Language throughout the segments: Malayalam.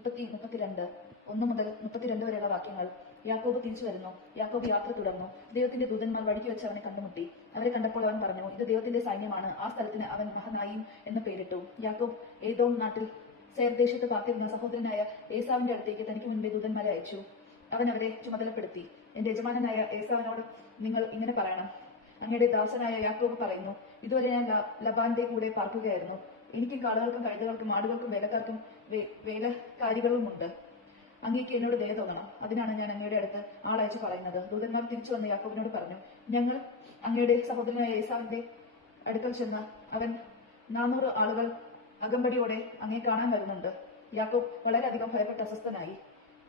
മുപ്പത്തി മുപ്പത്തിരണ്ട് ഒന്ന് മുതൽ മുപ്പത്തിരണ്ട് വരെയുള്ള വാക്യങ്ങൾ യാക്കോബ് തിരിച്ചു വരുന്നു. യാക്കോബ് യാത്ര തുടർന്നു. ദൈവത്തിന്റെ ദൂതന്മാർ വഴിക്ക് വെച്ച് അവനെ കണ്ടുമുട്ടി. അവരെ കണ്ടപ്പോൾ അവൻ പറഞ്ഞു ഇത് ദൈവത്തിന്റെ സൈന്യമാണ്. ആ സ്ഥലത്തിന് അവൻ മഹനായിം എന്ന് പേരിട്ടു. യാക്കോബ് ഏതോം നാട്ടിൽ സേർദേശത്ത് പാർത്തിരുന്ന സഹോദരനായ ഏസാവിന്റെ അടുത്തേക്ക് തനിക്ക് മുൻപേ ദൂതന്മാരെ അയച്ചു. അവൻ അവരെ ചുമതലപ്പെടുത്തി. എന്റെ യജമാനനായ ഏസാവിനോട് നിങ്ങൾ ഇങ്ങനെ പറയണം. അങ്ങയുടെ ദാസനായ യാക്കോബ് പറയുന്നു ഇതുവരെ ഞാൻ ലബാന്റെ കൂടെ പാർക്കുകയായിരുന്നു. എനിക്കും കാടുകൾക്കും കഴുതകൾക്കും ആടുകൾക്കും വേലക്കാർക്കും വേലക്കാരികളുമുണ്ട് അങ്ങേക്ക് എന്നോട് ദയ തോന്നണം. അതിനാണ് ഞാൻ അങ്ങയുടെ അടുത്ത് ആളയച്ച് പറയുന്നത്. ദൂതന്മാർ തിരിച്ചു വന്ന് യാക്കോബിനോട് പറഞ്ഞു ഞങ്ങൾ അങ്ങയുടെ സഹോദരനായ ഏസാവിന്റെ അടുക്കൽ ചെന്ന് അവൻ നാനൂറ് ആളുകൾ അകമ്പടിയോടെ അങ്ങേ കാണാൻ വരുന്നുണ്ട്. യാക്കോബ് വളരെയധികം ഭയപ്പെട്ട് അസ്വസ്ഥനായി.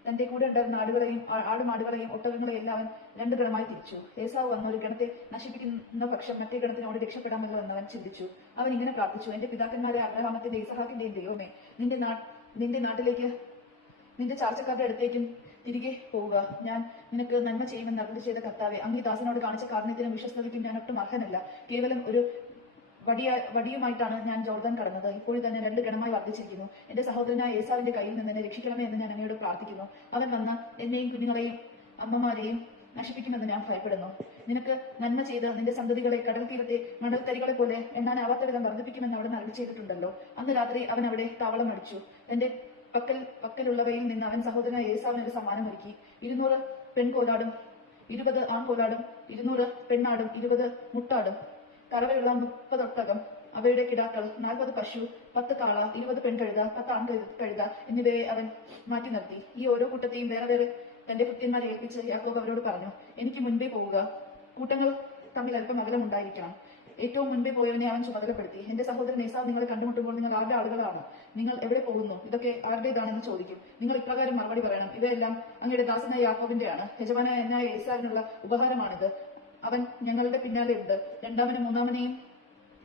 തന്റെ കൂടെ ഉണ്ടായിരുന്ന ആടുകളെയും ആടുമാടുകളെയും ഒട്ടകങ്ങളെയും എല്ലാം അവൻ രണ്ട് ഗണമായി തിരിച്ചു. ഏസാവ് വന്ന ഒരു ഗണത്തെ നശിപ്പിക്കുന്ന പക്ഷം മറ്റേ ഗണത്തിനോട് രക്ഷപ്പെടാമല്ലോ എന്ന് അവൻ ചിന്തിച്ചു. അവൻ ഇങ്ങനെ പ്രാർത്ഥിച്ചു എന്റെ പിതാക്കന്മാരെ അബ്രഹാമത്തിന്റെ ഇസഹാക്കിന്റെയും ദൈവമേ നിന്റെ നാ നിന്റെ നാട്ടിലേക്ക് നിന്റെ ചാർച്ചക്കാരുടെ അടുത്തേക്കും തിരികെ പോവുക. ഞാൻ നിനക്ക് നന്മ ചെയ്യുമെന്ന് അർത്ഥം ചെയ്ത കർത്താവെ അങ്ങ് ദാസനോട് കാണിച്ച കാരണത്തിനും വിശ്വസ്തതയ്ക്കും ഞാൻ ഒട്ടും അർഹനല്ല. കേവലം ഒരു വടിയ വടിയുമായിട്ടാണ് ഞാൻ ജോർദാൻ കടന്നത് ഇപ്പോൾ തന്നെ രണ്ട് ഗണമായി വർദ്ധിച്ചിരിക്കുന്നു. എന്റെ സഹോദരനായ ഏസാവിന്റെ കയ്യിൽ നിന്ന് എന്നെ രക്ഷിക്കണമേ എന്ന് ഞാൻ അങ്ങയോട് പ്രാർത്ഥിക്കുന്നു. അവൻ വന്ന എന്നെയും കുഞ്ഞുങ്ങളെയും അമ്മമാരെയും നശിപ്പിക്കുമെന്ന് ഞാൻ ഭയപ്പെടുന്നു. നിനക്ക് നന്മ ചെയ്ത് നിന്റെ സന്തതികളെ കടൽ തീരത്തെ മണൽത്തരികളെ പോലെ എണ്ണാനാവാത്ത വിധം വർദ്ധിപ്പിക്കുമെന്ന് അവിടെ നൽകി ചെയ്തിട്ടുണ്ടല്ലോ. അന്ന് രാത്രി അവൻ അവിടെ താവളം അടിച്ചു. തന്റെ പക്കൽ പക്കലുള്ളവയിൽ നിന്ന് അവൻ സഹോദരനായ ഏസാവിന് ഒരു സമ്മാനം ഒരുക്കി. ഇരുന്നൂറ് പെൺകോലാടും ഇരുപത് ആൺകോലാടും ഇരുന്നൂറ് പെണ്ണാടും ഇരുപത് മുട്ടാടും. കറവയുള്ള മുപ്പത് ഒട്ടകം അവയുടെ കിടാക്കൾ നാൽപ്പത് പശു പത്ത് കാള ഇരുപത് പെൺകഴുത പത്ത് ആൺ കഴുത എന്നിവയെ അവൻ മാറ്റി നിർത്തി. ഈ ഓരോ കൂട്ടത്തെയും വേറെ വേറെ തന്റെ ഭൃത്യന്മാരെ ഏൽപ്പിച്ച് യാക്കോബ് അവരോട് പറഞ്ഞു എനിക്ക് മുൻപേ പോവുക. കൂട്ടങ്ങൾ തമ്മിൽ അല്പം അകലം ഉണ്ടായിരിക്കണം. ഏറ്റവും മുൻപേ പോയവനെ അവൻ ചുമതലപ്പെടുത്തി എന്റെ സഹോദരൻ നേസാ നിങ്ങളെ കണ്ടുമുട്ടുമ്പോൾ നിങ്ങൾ ആരുടെ ആളുകളാണോ? നിങ്ങൾ എവിടെ പോകുന്നു? ഇതൊക്കെ ആരുടേതാണെന്ന് ചോദിക്കും. നിങ്ങൾ ഇപ്രകാരം മറുപടി പറയണം. ഇവയെല്ലാം അങ്ങയുടെ ദാസനായ യാക്കോബിന്റെയാണ്. യജമാനായ എന്നായ ഏസാവിനുള്ള ഉപഹാരമാണിത്. അവൻ ഞങ്ങളുടെ പിന്നാലെ ഉണ്ട്. രണ്ടാമനും മൂന്നാമനെയും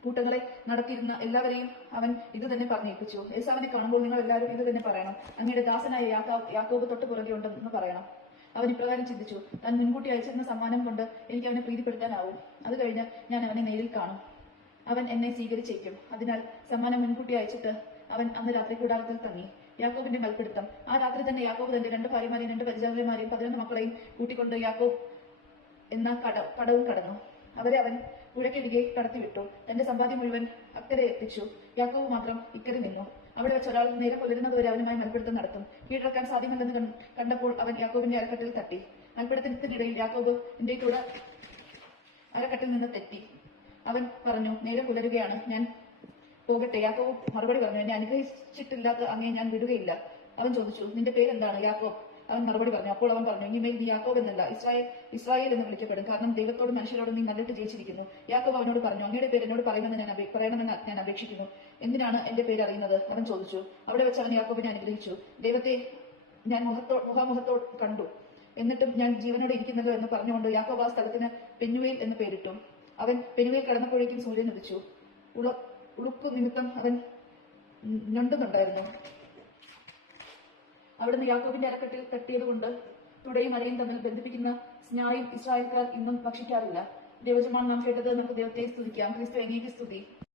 കൂട്ടങ്ങളെ നടത്തിയിരുന്ന എല്ലാവരെയും അവൻ ഇത് തന്നെ പറഞ്ഞേൽപ്പിച്ചു ഏസാവിനെ കാണുമ്പോൾ നിങ്ങൾ എല്ലാവരും ഇത് തന്നെ പറയണം. അങ്ങയുടെ ദാസനായ യാക്കോ- യാക്കോബ് തൊട്ട് പുറകെ ഉണ്ടെന്ന് പറയണം. അവൻ ഇപ്രകാരം ചിന്തിച്ചു താൻ മുൻകൂട്ടി അയച്ചിരുന്ന സമ്മാനം കൊണ്ട് എനിക്ക് അവനെ പ്രീതിപ്പെടുത്താനാവും. അത് കഴിഞ്ഞ് ഞാൻ അവനെ നേരിൽ കാണും. അവൻ എന്നെ സ്വീകരിച്ചേക്കും. അതിനാൽ സമ്മാനം മുൻകൂട്ടി അയച്ചിട്ട് അവൻ അന്ന് രാത്രി കൂടാരത്തിൽ തങ്ങി. യാക്കോബിന്റെ മൽപ്പിടുത്തം ആ രാത്രി തന്നെ യാക്കോബ് തന്റെ രണ്ട് ഭാര്യമാരെയും രണ്ട് പരിചാരന്മാരെയും പതിനൊന്ന് മക്കളെയും കൂട്ടിക്കൊണ്ട് യാക്കോബ് എന്ന കട കടവും കടന്നു. അവരെ അവൻ പുഴയ്ക്കരികെ കടത്തിവിട്ടു തന്റെ സമ്പാദ്യം മുഴുവൻ അക്കരെ എത്തിച്ചു. യാക്കോവ് മാത്രം ഇക്കരെ നിന്നു. അവിടെ വെച്ച് ഒരാൾ നേരെ പുലരുന്നതുവരെ അവനുമായി മൽപ്പിടുത്തം നടത്തും. കീഴടക്കാൻ സാധ്യമല്ലെന്ന് കണ്ടപ്പോൾ അവൻ യാക്കോബിന്റെ അരക്കട്ടിൽ തട്ടി. മൽപ്പിടുത്തത്തിനിടയിൽ യാക്കോബിന്റെ കൂടെ അരക്കട്ടിൽ നിന്ന് തെറ്റി. അവൻ പറഞ്ഞു നേരെ പുലരുകയാണ്. ഞാൻ പോകട്ടെ. യാക്കോബ് മറുപടി പറഞ്ഞു എന്നെ അനുഗ്രഹിച്ചിട്ടില്ലാത്ത അങ്ങേ ഞാൻ വിടുകയില്ല. അവൻ ചോദിച്ചു നിന്റെ പേരെന്താണ്? യാക്കോബ് അവൻ മറുപടി പറഞ്ഞു. അപ്പോൾ അവൻ പറഞ്ഞു ഇനിമേൽ നീ യാക്കോബ് എന്നല്ല ഇസ്രായേൽ ഇസ്രായേൽ എന്ന് വിളിക്കപ്പെടും കാരണം ദൈവത്തോടും മനുഷ്യരോടും നീ നല്ലിട്ട് ജയിച്ചിരിക്കുന്നു. യാക്കോബ് അവനോട് പറഞ്ഞു അങ്ങയുടെ പേര് എന്നോട് പറയുമെന്ന് ഞാൻ പറയണമെന്ന് ഞാൻ അപേക്ഷിക്കുന്നു. എന്തിനാണ് എന്റെ പേര് അറിയുന്നത്? അവൻ ചോദിച്ചു. അവിടെ വെച്ച് അവൻ യാക്കോബിനെ അനുഗ്രഹിച്ചു. ദൈവത്തെ ഞാൻ മുഖത്തോ മുഖാമുഖത്തോ കണ്ടു. എന്നിട്ടും ഞാൻ ജീവനോടെ ഇരിക്കുന്നല്ലോ എന്ന് പറഞ്ഞുകൊണ്ട് യാക്കോബ് ആ സ്ഥലത്തിന് പെന്നുവേൽ എന്ന് പേരിട്ടു. അവൻ പെനുവേൽ കടന്നപ്പോഴേക്കും സൂര്യൻ ഉദിച്ചു. ഉള ഉളുപ്പ് നിമിത്തം അവൻ ഞൊണ്ടുന്നുണ്ടായിരുന്നു. അവിടുന്ന് യാക്കോബിന്റെ അരക്കെട്ടിൽ തട്ടിയതുകൊണ്ട് തുടയും അരയും തമ്മിൽ ബന്ധിപ്പിക്കുന്ന സ്നായും ഇസ്രായേൽക്കാർ ഇന്നും ഭക്ഷിക്കാറില്ല. ദൈവജമാണ് നാം കേട്ടത് നമുക്ക് ദൈവത്തെ സ്തുതിക്കാം. ക്രിസ്തു എങ്ങേക്ക് സ്തുതി.